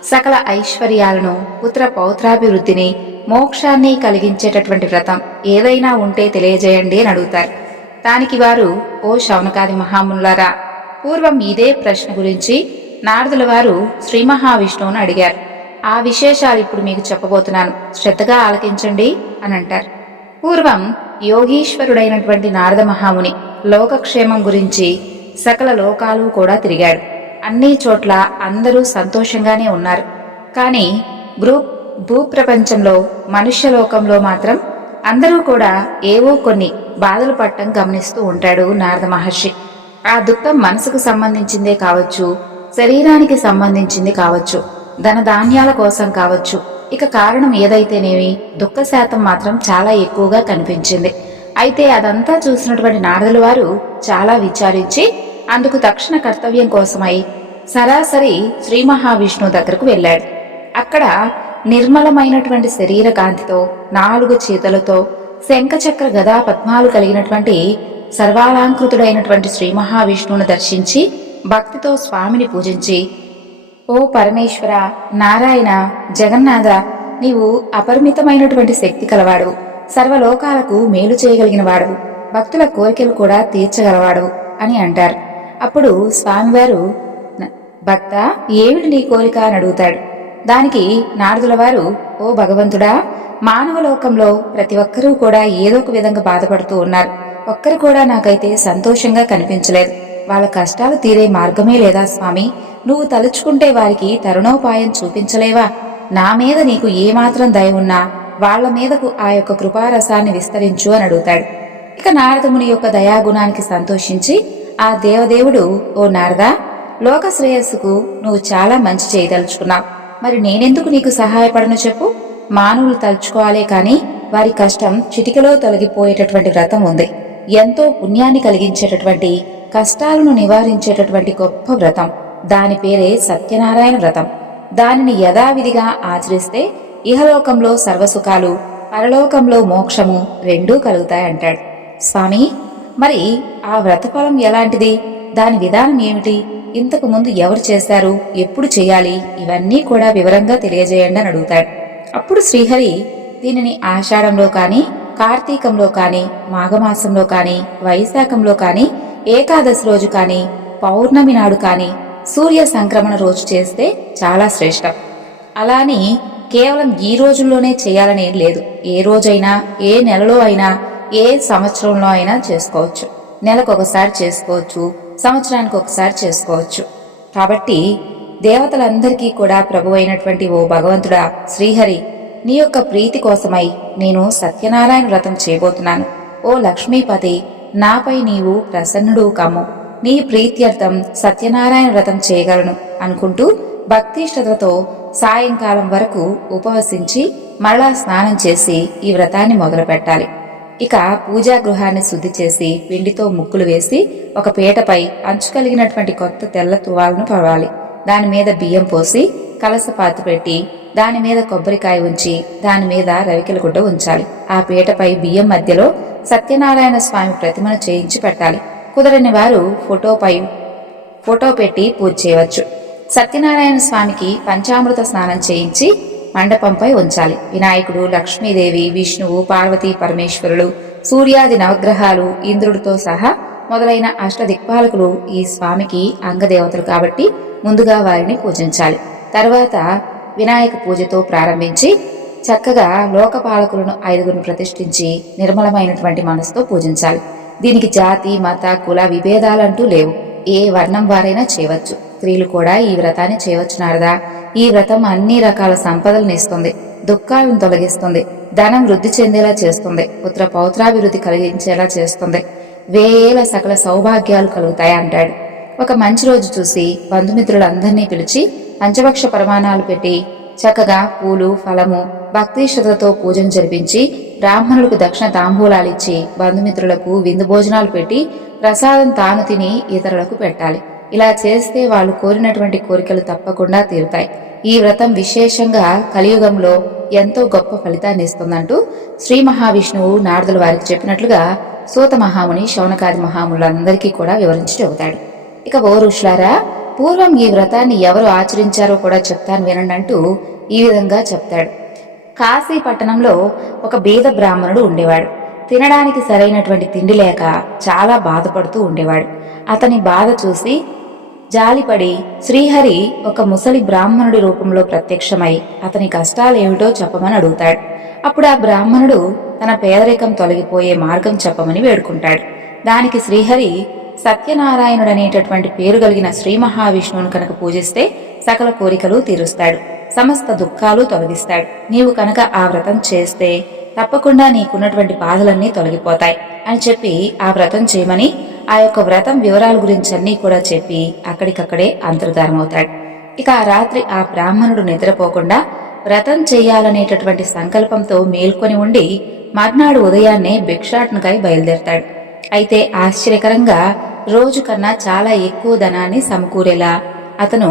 సకల ఐశ్వర్యాలను, పుత్ర పౌత్రాభివృద్ధిని, మోక్షాన్ని కలిగించేటటువంటి వ్రతం ఏదైనా ఉంటే తెలియజేయండి అని అడుగుతారు. దానికి వారు: ఓ శౌనకాది మహామునులారా, పూర్వం ఇదే ప్రశ్న గురించి నారదుల వారు శ్రీ మహావిష్ణువును అడిగారు. ఆ విశేషాలు ఇప్పుడు మీకు చెప్పబోతున్నాను, శ్రద్ధగా ఆలకించండి అని అంటారు. పూర్వం యోగీశ్వరుడైనటువంటి నారద మహాముని లోకక్షేమం గురించి సకల లోకాలు కూడా తిరిగాడు. అన్ని చోట్ల అందరూ సంతోషంగానే ఉన్నారు. కానీ భూప్రపంచంలో మనుష్యలోకంలో మాత్రం అందరూ కూడా ఏవో కొన్ని బాధలు పడటం గమనిస్తూ ఉంటాడు నారద మహర్షి. ఆ దుఃఖం మనసుకు సంబంధించిందే కావచ్చు, శరీరానికి సంబంధించింది కావచ్చు, ధనధాన్యాల కోసం కావచ్చు. ఇక కారణం ఏదైతేనేమి దుఃఖ శాతం మాత్రం చాలా ఎక్కువగా కనిపించింది. అయితే అదంతా చూసినటువంటి నారదుల వారు చాలా విచారించి అందుకు తక్షణ కర్తవ్యం కోసమై సరాసరి శ్రీ మహావిష్ణువు దగ్గరకు వెళ్ళాడు. అక్కడ నిర్మలమైనటువంటి శరీర కాంతితో 4 చేతులతో శంఖచక్ర గదా పద్మాలు కలిగినటువంటి సర్వాలంకృతుడైనటువంటి శ్రీ మహావిష్ణువును దర్శించి భక్తితో స్వామిని పూజించి, ఓ పరమేశ్వర, నారాయణ, జగన్నాథ, నీవు అపరిమితమైనటువంటి శక్తి కలవాడు, సర్వలోకాలకు మేలు చేయగలిగిన వాడు, భక్తుల కోరికలు కూడా తీర్చగలవాడు అని అంటారు. అప్పుడు స్వామివారు, భక్త, ఏమిటి నీ కోరిక అని అడుగుతాడు. దానికి నారదుల వారు, ఓ భగవంతుడా, మానవ లోకంలో ప్రతి ఒక్కరూ కూడా ఏదో ఒక విధంగా బాధపడుతూ ఉన్నారు. ఒక్కరు కూడా నాకైతే సంతోషంగా కనిపించలేదు. వాళ్ళ కష్టాలు తీరే మార్గమే లేదా స్వామి? నువ్వు తలుచుకుంటే వారికి తరుణోపాయం చూపించలేవా? నా మీద నీకు ఏమాత్రం దయ ఉన్నా వాళ్ల మీదకు ఆ యొక్క కృపారసాన్ని విస్తరించు అని అడుగుతాడు. ఇక నారదముని యొక్క దయాగుణానికి సంతోషించి ఆ దేవదేవుడు, ఓ నారద, లోక శ్రేయస్సుకు నువ్వు చాలా మంచి చేయదలుచుకున్నావు. మరి నేనెందుకు నీకు సహాయపడను చెప్పు? మానవులు తలుచుకోవాలే కాని వారి కష్టం చిటికలో తొలగిపోయేటటువంటి వ్రతం ఉంది. ఎంతో పుణ్యాన్ని కలిగించేటటువంటి, కష్టాలను నివారించేటటువంటి గొప్ప వ్రతం. దాని పేరే సత్యనారాయణ వ్రతం. దానిని యథావిధిగా ఆచరిస్తే ఇహలోకంలో సర్వసుఖాలు, పరలోకంలో మోక్షము రెండూ కలుగుతాయంటాడు. స్వామి, మరి ఆ వ్రతఫలం ఎలాంటిది? దాని విధానం ఏమిటి? ఇంతకు ముందు ఎవరు చేశారు? ఎప్పుడు చేయాలి? ఇవన్నీ కూడా వివరంగా తెలియజేయండి అని అడుగుతాడు. అప్పుడు శ్రీహరి దీనిని ఆషాఢంలో కాని, కార్తీకంలో కాని, మాఘమాసంలో కాని, వైశాఖంలో కాని, ఏకాదశి రోజు కాని, పౌర్ణమి నాడు కాని, సూర్య సంక్రమణ రోజు చేస్తే చాలా శ్రేష్టం. అలాని కేవలం ఈ రోజుల్లోనే చేయాలనే లేదు. ఏ రోజైనా, ఏ నెలలో అయినా, ఏ సంవత్సరంలో అయినా చేసుకోవచ్చు. నెలకొకసారి చేసుకోవచ్చు, సంవత్సరానికి ఒకసారి చేసుకోవచ్చు. కాబట్టి దేవతలందరికీ కూడా ప్రభు అయినటువంటి ఓ భగవంతుడా శ్రీహరి, నీ యొక్క ప్రీతి కోసమై నేను సత్యనారాయణ వ్రతం చేయబోతున్నాను. ఓ లక్ష్మీపతి, నాపై నీవు ప్రసన్నుడు కమ్ము. నీ ప్రీత్యర్థం సత్యనారాయణ వ్రతం చేయగలను అనుకుంటూ భక్తి శ్రద్ధతో సాయంకాలం వరకు ఉపవసించి మరలా స్నానం చేసి ఈ వ్రతాన్ని మొదలు పెట్టాలి. ఇక పూజా గృహాన్ని శుద్ధి చేసి పిండితో ముగ్గులు వేసి ఒక పీటపై అంచు కలిగినటువంటి కొత్త తెల్ల తువాలను పరవాలి. దాని మీద బియ్యం పోసి కలస పాత్ర పెట్టి దాని మీద కొబ్బరికాయ ఉంచి దాని మీద రవికెల గుడ్డ ఉంచాలి. ఆ పీటపై బియ్యం మధ్యలో సత్యనారాయణ స్వామి ప్రతిమను చేయించి పెట్టాలి. కుదరని వారు ఫోటో పెట్టి పూజ చేయవచ్చు. సత్యనారాయణ స్వామికి పంచామృత స్నానం చేయించి మండపంపై ఉంచాలి. వినాయకుడు, లక్ష్మీదేవి, విష్ణువు, పార్వతీ పరమేశ్వరులు, సూర్యాది నవగ్రహాలు, ఇంద్రుడితో సహా మొదలైన అష్టదిక్పాలకులు ఈ స్వామికి అంగదేవతలు కాబట్టి ముందుగా వారిని పూజించాలి. తర్వాత వినాయక పూజతో ప్రారంభించి చక్కగా లోకపాలకులను 5 ప్రతిష్ఠించి నిర్మలమైనటువంటి మనసుతో పూజించాలి. దీనికి జాతి, మత, కుల విభేదాలంటూ లేవు. ఏ వర్ణం వారైనా చేయవచ్చు. స్త్రీలు కూడా ఈ వ్రతాన్ని చేయవచ్చు నారదా. ఈ వ్రతం అన్ని రకాల సంపదలను ఇస్తుంది, దుఃఖాలను తొలగిస్తుంది, ధనం వృద్ధి చెందేలా చేస్తుంది, పుత్ర పౌత్రాభివృద్ధి కలిగించేలా చేస్తుంది, వేల సకల సౌభాగ్యాలు కలుగుతాయి అంటాడు. ఒక మంచి రోజు చూసి బంధుమిత్రులందరినీ పిలిచి పంచభక్ష పరమాణాలు పెట్టి చక్కగా పూలు, ఫలము, భక్తి శ్రద్ధతో పూజను జరిపించి బ్రాహ్మణులకు దక్షిణ తాంబూలాలిచ్చి బంధుమిత్రులకు విందు భోజనాలు పెట్టి ప్రసాదం తాను తిని ఇతరులకు పెట్టాలి. ఇలా చేస్తే వాళ్ళు కోరినటువంటి కోరికలు తప్పకుండా తీరుతాయి. ఈ వ్రతం విశేషంగా కలియుగంలో ఎంతో గొప్ప ఫలితాన్ని ఇస్తుందంటూ శ్రీ మహావిష్ణువు నారదుల వారికి చెప్పినట్లుగా సూత మహాముని శౌనకాది మహాములందరికీ కూడా వివరించి చెబుతాడు. ఇక ఓ ఋషులారా, పూర్వం ఈ వ్రతాన్ని ఎవరు ఆచరించారో కూడా చెప్తాను వినండి అంటూ ఈ విధంగా చెప్తాడు. కాశీ పట్టణంలో ఒక బీద బ్రాహ్మణుడు ఉండేవాడు. తినడానికి సరైనటువంటి తిండి లేక చాలా బాధపడుతూ ఉండేవాడు. అతని బాధ చూసి జాలిపడి శ్రీహరి ఒక ముసలి బ్రాహ్మణుడి రూపంలో ప్రత్యక్షమై అతని కష్టాలేమిటో చెప్పమని అడుగుతాడు. అప్పుడు ఆ బ్రాహ్మణుడు తన పేదరికం తొలగిపోయే మార్గం చెప్పమని వేడుకుంటాడు. దానికి శ్రీహరి సత్యనారాయణుడనేటటువంటి పేరు కలిగిన శ్రీ మహావిష్ణువును కనుక పూజిస్తే సకల కోరికలు తీరుస్తాడు, సమస్త దుఃఖాలు తొలగిస్తాడు. నీవు కనుక ఆ వ్రతం చేస్తే తప్పకుండా నీకున్నటువంటి బాధలన్నీ తొలగిపోతాయి అని చెప్పి ఆ వ్రతం చేయమని ఆ యొక్క వ్రతం వివరాల గురించి అన్నీ కూడా చెప్పి అక్కడికక్కడే అంతర్ధానమవుతాడు. ఇక ఆ రాత్రి ఆ బ్రాహ్మణుడు నిద్రపోకుండా వ్రతం చెయ్యాలనేటటువంటి సంకల్పంతో మేల్కొని ఉండి మర్నాడు ఉదయాన్నే భిక్షాటనకై బయలుదేరతాడు. అయితే ఆశ్చర్యకరంగా రోజు కన్నా చాలా ఎక్కువ ధనాన్ని సమకూరేలా అతను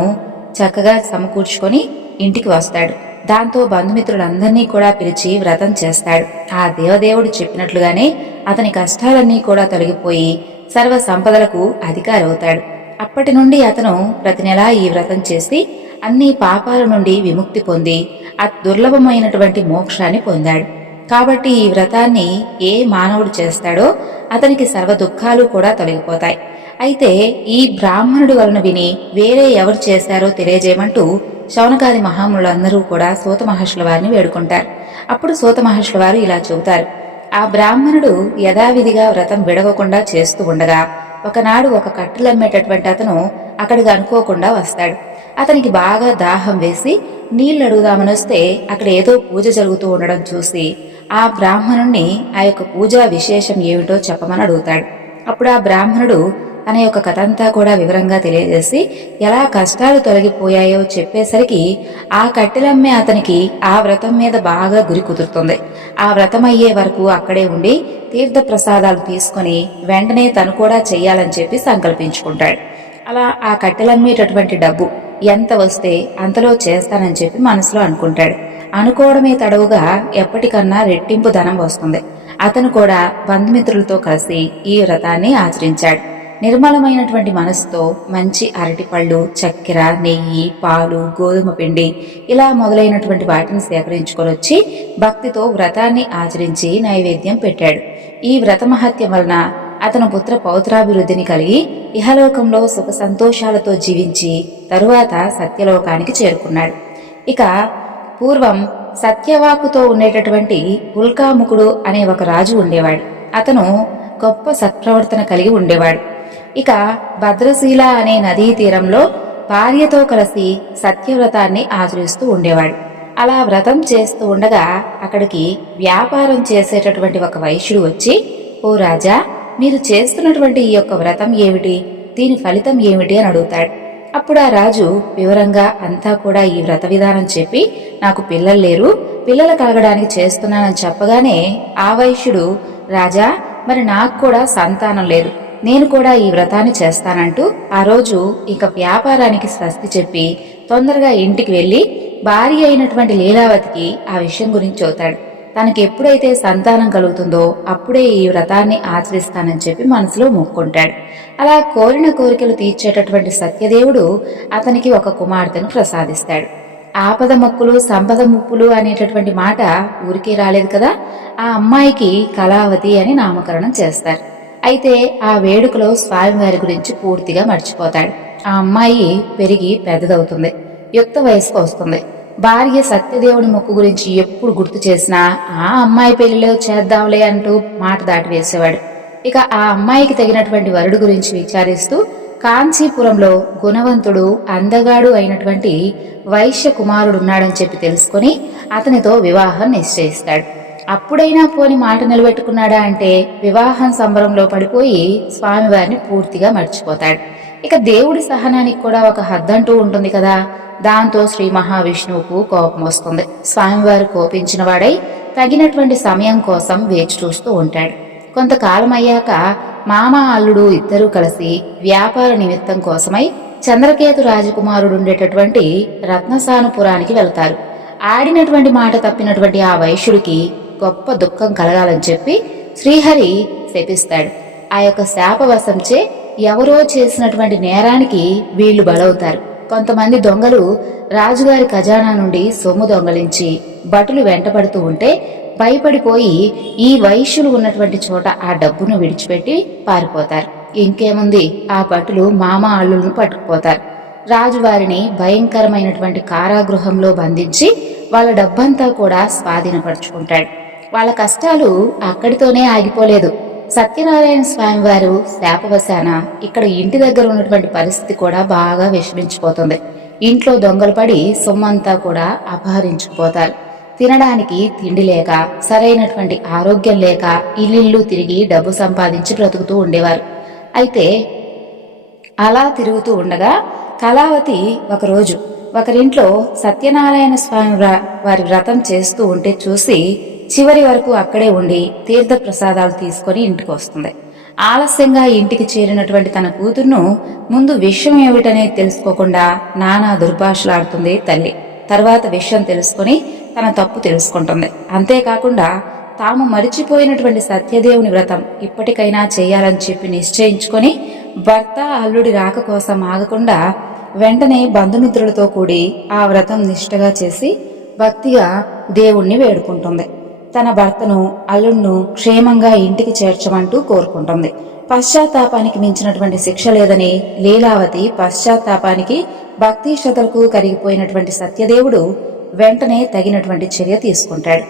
చక్కగా సమకూర్చుకొని ఇంటికి వస్తాడు. దాంతో బంధుమిత్రులందరినీ కూడా పిలిచి వ్రతం చేస్తాడు. ఆ దేవదేవుడు చెప్పినట్లుగానే అతని కష్టాలన్నీ కూడా తొలగిపోయి సర్వ సంపదలకు అధికారి అవుతాడు. అప్పటి నుండి అతను ప్రతి నెలా ఈ వ్రతం చేసి అన్ని పాపాల నుండి విముక్తి పొంది దుర్లభమైనటువంటి మోక్షాన్ని పొందాడు. కాబట్టి ఈ వ్రతాన్ని ఏ మానవుడు చేస్తాడో అతనికి సర్వ దుఃఖాలు కూడా తొలగిపోతాయి. అయితే ఈ బ్రాహ్మణుడి వలన విని వేరే ఎవరు చేశారో తెలియజేయమంటూ శౌనకాది మహాములందరూ కూడా సూత మహర్షుల వారిని వేడుకుంటారు. అప్పుడు సూత మహర్షుల వారు ఇలా చెబుతారు. ఆ బ్రాహ్మణుడు యథావిధిగా వ్రతం విడవకుండా చేస్తూ ఉండగా ఒకనాడు ఒక కట్టెలమ్మేటటువంటి అతను అక్కడికి అనుకోకుండా వస్తాడు. అతనికి బాగా దాహం వేసి నీళ్లు అడుగుదామనొస్తే అక్కడ ఏదో పూజ జరుగుతూ ఉండడం చూసి ఆ బ్రాహ్మణుణ్ణి ఆ యొక్క పూజా విశేషం ఏమిటో చెప్పమని అడుగుతాడు. అప్పుడు ఆ బ్రాహ్మణుడు తన యొక్క కథంతా కూడా వివరంగా తెలియజేసి ఎలా కష్టాలు తొలగిపోయాయో చెప్పేసరికి ఆ కట్టెలమ్మే అతనికి ఆ వ్రతం మీద బాగా గురి కుదురుతుంది. ఆ వ్రతం అయ్యే వరకు అక్కడే ఉండి తీర్థ ప్రసాదాలు తీసుకుని వెంటనే తను కూడా చెయ్యాలని చెప్పి సంకల్పించుకుంటాడు. అలా ఆ కట్టెలమ్మేటటువంటి డబ్బు ఎంత వస్తే అంతలో చేస్తానని చెప్పి మనసులో అనుకుంటాడు. అనుకోవడమే తడవుగా ఎప్పటికన్నా రెట్టింపు ధనం వస్తుంది. అతను కూడా బంధుమిత్రులతో కలిసి ఈ వ్రతాన్ని ఆచరించాడు. నిర్మలమైనటువంటి మనసుతో మంచి అరటిపళ్ళు, చక్కెర, నెయ్యి, పాలు, గోధుమ పిండి ఇలా మొదలైనటువంటి వాటిని సేకరించుకొని వచ్చి భక్తితో వ్రతాన్ని ఆచరించి నైవేద్యం పెట్టాడు. ఈ వ్రత మహత్యం వలన అతను పుత్ర పౌత్రాభివృద్ధిని కలిగి ఇహలోకంలో సుఖ సంతోషాలతో జీవించి తరువాత సత్యలోకానికి చేరుకున్నాడు. ఇక పూర్వం సత్యవాకుతో ఉండేటటువంటి ఉల్కాముకుడు అనే ఒక రాజు ఉండేవాడు. అతను గొప్ప సత్ప్రవర్తన కలిగి ఉండేవాడు. ఇక భద్రశీల అనే నదీ తీరంలో భార్యతో కలిసి సత్యవ్రతాన్ని ఆచరిస్తూ ఉండేవాడు. అలా వ్రతం చేస్తూ ఉండగా అక్కడికి వ్యాపారం చేసేటటువంటి ఒక వైశ్యుడు వచ్చి, ఓ రాజా, మీరు చేస్తున్నటువంటి ఈ యొక్క వ్రతం ఏమిటి, దీని ఫలితం ఏమిటి అని అడుగుతాడు. అప్పుడు ఆ రాజు వివరంగా అంతా కూడా ఈ వ్రత విధానం చెప్పి, నాకు పిల్లలు లేరు, పిల్లలు కలగడానికి చేస్తున్నానని చెప్పగానే ఆ వైశ్యుడు, రాజా, మరి నాకు కూడా సంతానం లేదు, నేను కూడా ఈ వ్రతాన్ని చేస్తానంటూ ఆ రోజు ఇక వ్యాపారానికి స్వస్తి చెప్పి తొందరగా ఇంటికి వెళ్లి భార్య అయినటువంటి లీలావతికి ఆ విషయం గురించి చెబుతాడు. తనకి ఎప్పుడైతే సంతానం కలుగుతుందో అప్పుడే ఈ వ్రతాన్ని ఆచరిస్తానని చెప్పి మనసులో మొక్కుంటాడు. అలా కోరిన కోరికలు తీర్చేటటువంటి సత్యదేవుడు అతనికి ఒక కుమార్తెను ప్రసాదిస్తాడు. ఆపద మొక్కులు సంపద ముప్పులు అనేటటువంటి మాట ఊరికే రాలేదు కదా. ఆ అమ్మాయికి కళావతి అని నామకరణం చేస్తారు. అయితే ఆ వేడుకలో స్వామివారి గురించి పూర్తిగా మర్చిపోతాడు. ఆ అమ్మాయి పెరిగి పెద్దదవుతుంది, యుక్త వయసుకు వస్తుంది. భార్య సత్యదేవుని మొక్కు గురించి ఎప్పుడు గుర్తు చేసినా ఆ అమ్మాయి పెళ్లిలో చేద్దాంలే అంటూ మాట దాటి వేసేవాడు. ఇక ఆ అమ్మాయికి తగినటువంటి వరుడు గురించి విచారిస్తూ కాంచీపురంలో గుణవంతుడు అందగాడు అయినటువంటి వైశ్య కుమారుడున్నాడని చెప్పి తెలుసుకుని అతనితో వివాహం నిశ్చయిస్తాడు. అప్పుడైనా పోని మాట నిలబెట్టుకున్నాడా అంటే వివాహం సంబరంలో పడిపోయి స్వామివారిని పూర్తిగా మర్చిపోతాడు. ఇక దేవుడి సహనానికి కూడా ఒక హద్దంటూ ఉంటుంది కదా. దాంతో శ్రీ మహావిష్ణువుకు కోపం వస్తుంది. స్వామివారు కోపించిన వాడై తగినటువంటి సమయం కోసం వేచి చూస్తూ ఉంటాడు. కొంతకాలం అయ్యాక మామ అల్లుడు ఇద్దరూ కలిసి వ్యాపార నిమిత్తం కోసమై చంద్రకేతు రాజకుమారుడుండేటటువంటి రత్నసానుపురానికి వెళతారు. ఆడినటువంటి మాట తప్పినటువంటి ఆ వైశ్యుడికి గొప్ప దుఃఖం కలగాలని చెప్పి శ్రీహరి శపిస్తాడు. ఆ యొక్క శాపవశంచే ఎవరో చేసినటువంటి నేరానికి వీళ్లు బలవుతారు. కొంతమంది దొంగలు రాజుగారి ఖజానా నుండి సొమ్ము దొంగలించి భటులు వెంటపడుతూ ఉంటే భయపడిపోయి ఈ వైశ్యులు ఉన్నటువంటి చోట ఆ డబ్బును విడిచిపెట్టి పారిపోతారు. ఇంకేముంది, ఆ భటులు మామ అల్లులను పట్టుకుపోతారు. రాజువారిని భయంకరమైనటువంటి కారాగృహంలో బంధించి వాళ్ళ డబ్బంతా కూడా స్వాధీనపరుచుకుంటాడు. వాళ్ళ కష్టాలు అక్కడితోనే ఆగిపోలేదు. సత్యనారాయణ స్వామి వారు శాపవశాన ఇక్కడ ఇంటి దగ్గర ఉన్నటువంటి పరిస్థితి కూడా బాగా విషమించిపోతుంది. ఇంట్లో దొంగలు పడి సొమ్మంతా కూడా అపహరించుకుపోతారు. తినడానికి తిండి లేక, సరైనటువంటి ఆరోగ్యం లేక ఇల్లు తిరిగి డబ్బు సంపాదించి బ్రతుకుతూ ఉండేవారు. అయితే అలా తిరుగుతూ ఉండగా కళావతి ఒకరోజు ఒకరింట్లో సత్యనారాయణ స్వామి వారి వ్రతం చేస్తూ ఉంటే చూసి చివరి వరకు అక్కడే ఉండి తీర్థ ప్రసాదాలు తీసుకొని ఇంటికి వస్తుంది. ఆలస్యంగా ఇంటికి చేరినటువంటి తన కూతుర్ను ముందు విషయం ఏమిటనేది తెలుసుకోకుండా నానా దుర్భాషలాడుతుంది తల్లి. తర్వాత విషయం తెలుసుకుని తన తప్పు తెలుసుకుంటుంది. అంతేకాకుండా తాము మరిచిపోయినటువంటి సత్యదేవుని వ్రతం ఇప్పటికైనా చేయాలని చెప్పి నిశ్చయించుకొని భర్త అల్లుడి రాక కోసం ఆగకుండా వెంటనే బంధుమిత్రులతో కూడి ఆ వ్రతం నిష్ఠగా చేసి భక్తిగా దేవుణ్ణి వేడుకుంటుంది. తన భర్తను అల్లుణ్ణు క్షేమంగా ఇంటికి చేర్చమంటూ కోరుకుంటుంది. పశ్చాత్తాపానికి మించినటువంటి శిక్ష లేదని లీలావతి పశ్చాత్తాపానికి భక్తి శ్రద్ధలకు కరిగిపోయినటువంటి సత్యదేవుడు వెంటనే తగినటువంటి చర్య తీసుకుంటాడు.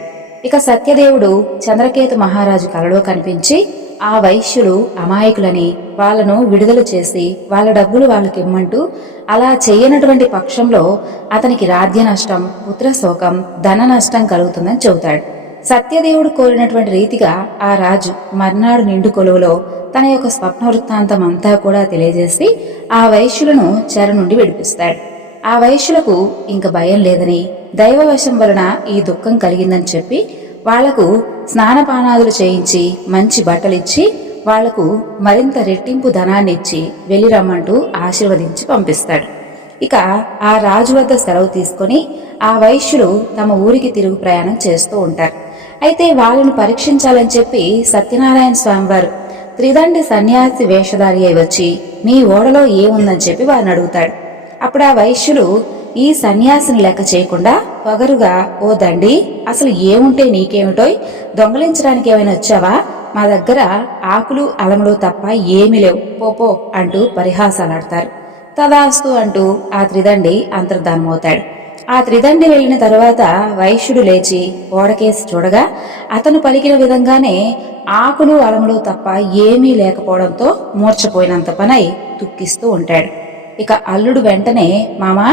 ఇక సత్యదేవుడు చంద్రకేతు మహారాజు కలలో కనిపించి ఆ వైశ్యులు అమాయకులని వాళ్లను విడుదల చేసి వాళ్ళ డబ్బులు వాళ్ళకి ఇమ్మంటూ, అలా చేయనటువంటి పక్షంలో అతనికి రాజ్య నష్టం, పుత్రశోకం, ధన నష్టం కలుగుతుందని చెబుతాడు. సత్యదేవుడు కోరినటువంటి రీతిగా ఆ రాజు మర్నాడు నిండు కొలువులో తన యొక్క స్వప్న వృత్తాంతం అంతా కూడా తెలియజేసి ఆ వైశ్యులను చెర నుండి విడిపిస్తాడు. ఆ వైశ్యులకు ఇంక భయం లేదని, దైవవశం వలన ఈ దుఃఖం కలిగిందని చెప్పి వాళ్లకు స్నానపానాదులు చేయించి మంచి బట్టలిచ్చి వాళ్లకు మరింత రెట్టింపు ధనాన్నిచ్చి వెళ్ళిరమ్మంటూ ఆశీర్వదించి పంపిస్తాడు. ఇక ఆ రాజు వద్ద సెలవు తీసుకుని ఆ వైశ్యులు తమ ఊరికి తిరుగు ప్రయాణం చేస్తూ ఉంటారు. అయితే వాళ్ళను పరీక్షించాలని చెప్పి సత్యనారాయణ స్వామివారు త్రిదండి సన్యాసి వేషధారి అయి వచ్చి మీ ఓడలో ఏముందని చెప్పి వారిని అడుగుతాడు. అప్పుడు ఆ వైశ్యులు ఈ సన్యాసిని లెక్క చేయకుండా పొగరుగా, ఓ దండి, అసలు ఏముంటే నీకేమిటోయ్, దొంగలించడానికి ఏమైనా వచ్చావా? మా దగ్గర ఆకులు అలములు తప్ప ఏమీ లేవు, పోపో అంటూ పరిహాసాలాడతారు. తదాస్తు అంటూ ఆ త్రిదండి అంతర్ధానమవుతాడు. ఆ త్రిదండి వెళ్లిన తరువాత వైశ్యుడు లేచి ఓడకేసి చూడగా అతను పలికిన విధంగానే ఆకులు అలములు తప్ప ఏమీ లేకపోవడంతో మూర్చపోయినంత పనై దుఃఖిస్తూ ఉంటాడు. ఇక అల్లుడు వెంటనే, మామా,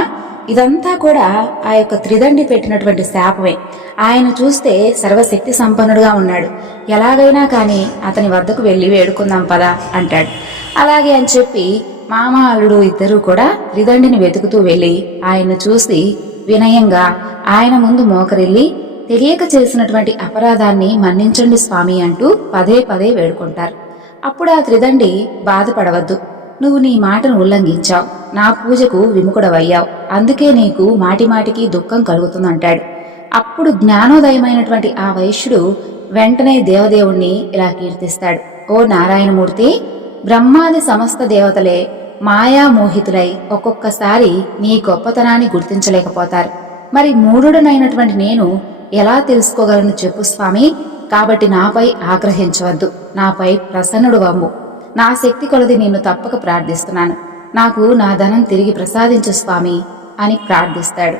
ఇదంతా కూడా ఆ యొక్క త్రిదండి పెట్టినటువంటి శాపమే. ఆయన చూస్తే సర్వశక్తి సంపన్నుడుగా ఉన్నాడు. ఎలాగైనా కాని అతని వద్దకు వెళ్లి వేడుకుందాం పదా అంటాడు. అలాగే అని చెప్పి మామ అల్లుడు ఇద్దరూ కూడా త్రిదండిని వెతుకుతూ వెళ్లి ఆయన్ను చూసి వినయంగా ఆయన ముందు మోకరిల్లి తెలియక చేసినటువంటి అపరాధాన్ని మన్నించండి స్వామి అంటూ పదే పదే వేడుకుంటారు. అప్పుడు ఆ త్రిదండి, బాధపడవద్దు, నువ్వు నీ మాటను ఉల్లంఘించావు, నా పూజకు విముఖుడవయ్యావు, అందుకే నీకు మాటిమాటికి దుఃఖం కలుగుతుందంటాడు. అప్పుడు జ్ఞానోదయమైనటువంటి ఆ వైశ్యుడు వెంటనే దేవదేవుణ్ణి ఇలా కీర్తిస్తాడు. ఓ నారాయణమూర్తి, బ్రహ్మాది సమస్త దేవతలే మాయామోహితులై ఒక్కొక్కసారి నీ గొప్పతనాన్ని గుర్తించలేకపోతారు. మరి మూఢుడనైనటువంటి నేను ఎలా తెలుసుకోగలను చెప్పు స్వామి. కాబట్టి నాపై ఆగ్రహించవద్దు, నాపై ప్రసన్నుడు వమ్ము. నా శక్తి కొలది నిన్ను తప్పక ప్రార్థిస్తున్నాను, నాకు నా ధనం తిరిగి ప్రసాదించు స్వామి అని ప్రార్థిస్తాడు.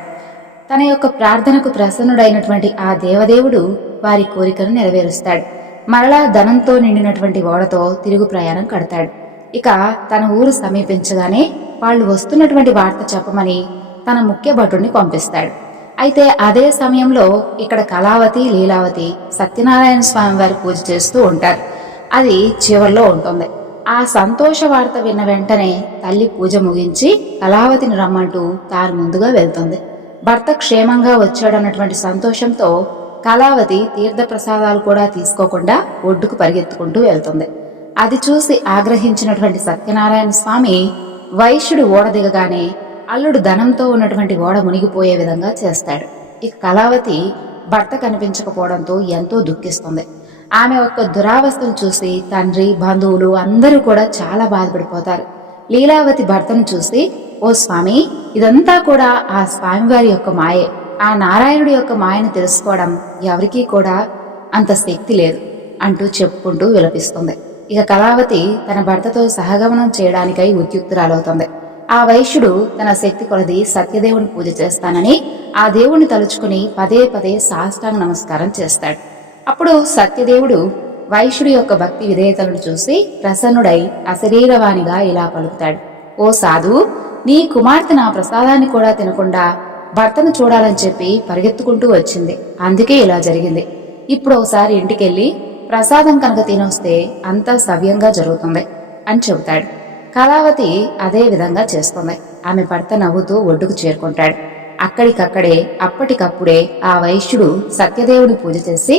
తన యొక్క ప్రార్థనకు ప్రసన్నుడైనటువంటి ఆ దేవదేవుడు వారి కోరికను నెరవేరుస్తాడు. మరలా ధనంతో నిండినటువంటి ఓడతో తిరుగు ప్రయాణం కడతాడు. ఇక తన ఊరు సమీపించగానే వాళ్ళు వస్తున్నటువంటి వార్త చెప్పమని తన ముఖ్య భటుడిని పంపిస్తాడు. అయితే అదే సమయంలో ఇక్కడ కళావతి, లీలావతి సత్యనారాయణ స్వామి వారి పూజ చేస్తూ ఉంటారు. అది చివర్లో ఉంటుంది. ఆ సంతోష వార్త విన్న వెంటనే తల్లి పూజ ముగించి కళావతిని రమ్మంటూ తాను ముందుగా వెళ్తుంది. భర్త క్షేమంగా వచ్చాడన్నటువంటి సంతోషంతో కళావతి తీర్థప్రసాదాలు కూడా తీసుకోకుండా ఒడ్డుకు పరిగెత్తుకుంటూ వెళ్తుంది. అది చూసి ఆగ్రహించినటువంటి సత్యనారాయణ స్వామి వైశ్యుడు ఓడ దిగగానే అల్లుడు ధనంతో ఉన్నటువంటి ఓడ మునిగిపోయే విధంగా చేస్తాడు. ఇక కళావతి భర్త కనిపించకపోవడంతో ఎంతో దుఃఖిస్తుంది. ఆమె యొక్క దురావస్థను చూసి తండ్రి, బంధువులు అందరూ కూడా చాలా బాధపడిపోతారు. లీలావతి భర్తను చూసి, ఓ స్వామి, ఇదంతా కూడా ఆ స్వామివారి యొక్క మాయే. ఆ నారాయణుడి యొక్క మాయను తెలుసుకోవడం ఎవరికీ కూడా అంత శక్తి లేదు అంటూ చెప్పుకుంటూ విలపిస్తుంది. ఇక కళావతి తన భర్తతో సహగమనం చేయడానికై ఉద్యుక్తురాలవుతుంది. ఆ వైశ్యుడు తన శక్తి కొలది సత్యదేవుని పూజ చేస్తానని ఆ దేవుణ్ణి తలుచుకుని పదే పదే సాష్టాంగ నమస్కారం చేస్తాడు. అప్పుడు సత్యదేవుడు వైశ్యుడి యొక్క భక్తి విధేయతలను చూసి ప్రసన్నుడై అశరీరవాణిగా ఇలా పలుకుతాడు. ఓ సాధువు, నీ కుమార్తె నా ప్రసాదాన్ని కూడా తినకుండా భర్తను చూడాలని చెప్పి పరిగెత్తుకుంటూ వచ్చింది, అందుకే ఇలా జరిగింది. ఇప్పుడు ఒకసారి ఇంటికెళ్ళి ప్రసాదం కనుక తినొస్తే అంతా సవ్యంగా జరుగుతుంది అని చెబుతాడు. కళావతి అదే విధంగా చేస్తుంది. ఆమె భర్త నవ్వుతూ ఒడ్డుకు చేరుకుంటాడు. అక్కడికక్కడే అప్పటికప్పుడే ఆ వైశ్యుడు సత్యదేవుని పూజ చేసి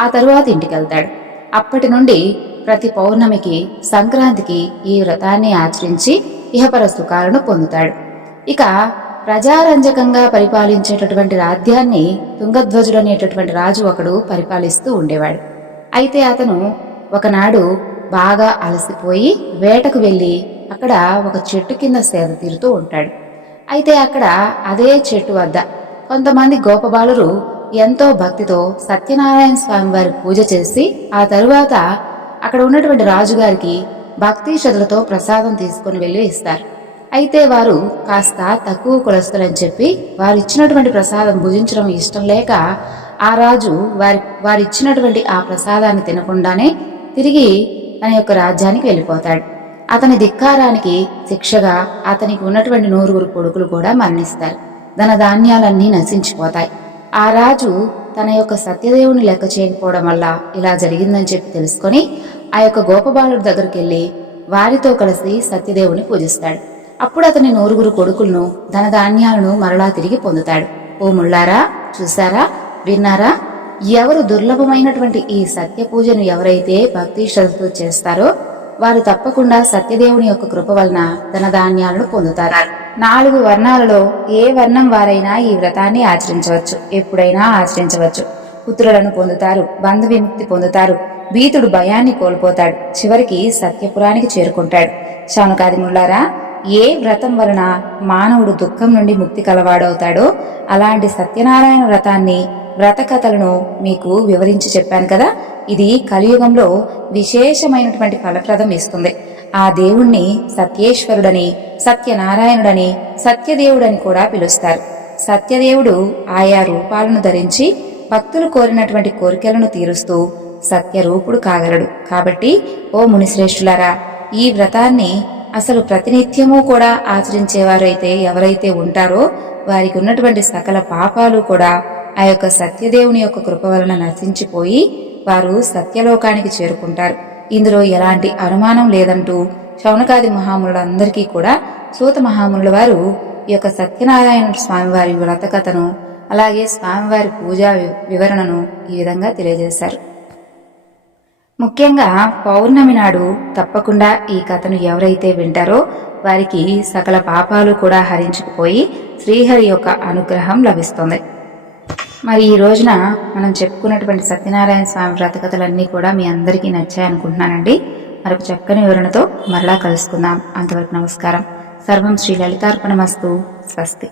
ఆ తరువాత ఇంటికెళ్తాడు. అప్పటి నుండి ప్రతి పౌర్ణమికి, సంక్రాంతికి ఈ వ్రతాన్ని ఆచరించి ఇహపర సుఖాలను పొందుతాడు. ఇక ప్రజారంజకంగా పరిపాలించేటటువంటి రాజ్యాన్ని తుంగధ్వజుడు అనేటటువంటి రాజు ఒకడు పరిపాలిస్తూ ఉండేవాడు. అయితే అతను ఒకనాడు బాగా అలసిపోయి వేటకు వెళ్లి అక్కడ ఒక చెట్టు కింద సేద తీరుతూ ఉంటాడు. అయితే అక్కడ అదే చెట్టు వద్ద కొంతమంది గోపబాలురు ఎంతో భక్తితో సత్యనారాయణ స్వామి వారి పూజ చేసి ఆ తరువాత అక్కడ ఉన్నటువంటి రాజుగారికి భక్తి శ్రద్ధలతో ప్రసాదం తీసుకుని వెళ్లి ఇస్తారు. అయితే వారు కాస్త తక్కువ కులస్తులని చెప్పి వారు ఇచ్చినటువంటి ప్రసాదం భుజించడం ఇష్టం లేక ఆ రాజు వారిచ్చినటువంటి ఆ ప్రసాదాన్ని తినకుండానే తిరిగి తన యొక్క రాజ్యానికి వెళ్ళిపోతాడు. అతని ధిక్కారానికి శిక్షగా అతనికి ఉన్నటువంటి 9 కొడుకులు కూడా మరణిస్తారు. ధన ధాన్యాలన్నీ నశించిపోతాయి. ఆ రాజు తన యొక్క సత్యదేవుని లెక్క చేయకపోవడం వల్ల ఇలా జరిగిందని చెప్పి తెలుసుకొని ఆ యొక్క గోపబాలుడి దగ్గరికి వెళ్ళి వారితో కలిసి సత్యదేవుని పూజిస్తాడు. అప్పుడు అతని 9 కొడుకులను, ధనధాన్యాలను మరలా తిరిగి పొందుతాడు. ఓ ముళ్ళారా, చూసారా, విన్నారా? ఎవరు దుర్లభమైనటువంటి ఈ సత్య పూజను ఎవరైతే భక్తి శ్రద్ధతో చేస్తారో వారు తప్పకుండా సత్యదేవుని యొక్క కృప వలన ధనధాన్యాలను పొందుతారు. 4 వర్ణాలలో ఏ వర్ణం వారైనా ఈ వ్రతాన్ని ఆచరించవచ్చు, ఎప్పుడైనా ఆచరించవచ్చు. పుత్రులను పొందుతారు, బంధు విముక్తి పొందుతారు, భీతుడు భయాన్ని కోల్పోతాడు, చివరికి సత్యపురానికి చేరుకుంటాడు. శౌనకాది ముల్లారా, ఏ వ్రతం వలన మానవుడు దుఃఖం నుండి ముక్తి కలవాడవుతాడో అలాంటి సత్యనారాయణ వ్రతాన్ని, వ్రత కథలను మీకు వివరించి చెప్పాను కదా. ఇది కలియుగంలో విశేషమైనటువంటి ఫలప్రదం ఇస్తుంది. ఆ దేవుణ్ణి సత్యేశ్వరుడని, సత్యనారాయణుడని, సత్యదేవుడని కూడా పిలుస్తారు. సత్యదేవుడు ఆయా రూపాలను ధరించి భక్తులు కోరినటువంటి కోరికలను తీరుస్తూ సత్యరూపుడు కాగలడు. కాబట్టి ఓ మునిశ్రేష్ఠులారా, ఈ వ్రతాన్ని అసలు ప్రతినిత్యము కూడా ఆచరించేవారైతే ఎవరైతే ఉంటారో వారికి ఉన్నటువంటి సకల పాపాలు కూడా ఆ యొక్క సత్యదేవుని యొక్క కృప వలన నశించిపోయి వారు సత్యలోకానికి చేరుకుంటారు. ఇందులో ఎలాంటి అనుమానం లేదంటూ శౌనకాది మహామునులందరికీ కూడా సూత మహామునుల వారు ఈ యొక్క సత్యనారాయణ స్వామివారి వ్రత కథను అలాగే స్వామివారి పూజా వివరణను ఈ విధంగా తెలియజేశారు. ముఖ్యంగా పౌర్ణమి నాడు తప్పకుండా ఈ కథను ఎవరైతే వింటారో వారికి సకల పాపాలు కూడా హరించుకుపోయి శ్రీహరి యొక్క అనుగ్రహం లభిస్తుంది. మరి ఈ రోజున మనం చెప్పుకున్నటువంటి సత్యనారాయణ స్వామి వ్రతకథలన్నీ కూడా మీ అందరికీ నచ్చాయనుకుంటున్నానండి. మరొక చక్కని వివరణతో మరలా కలుసుకుందాం. అంతవరకు నమస్కారం. సర్వం శ్రీ లలితార్పణమస్తు. స్వస్తి.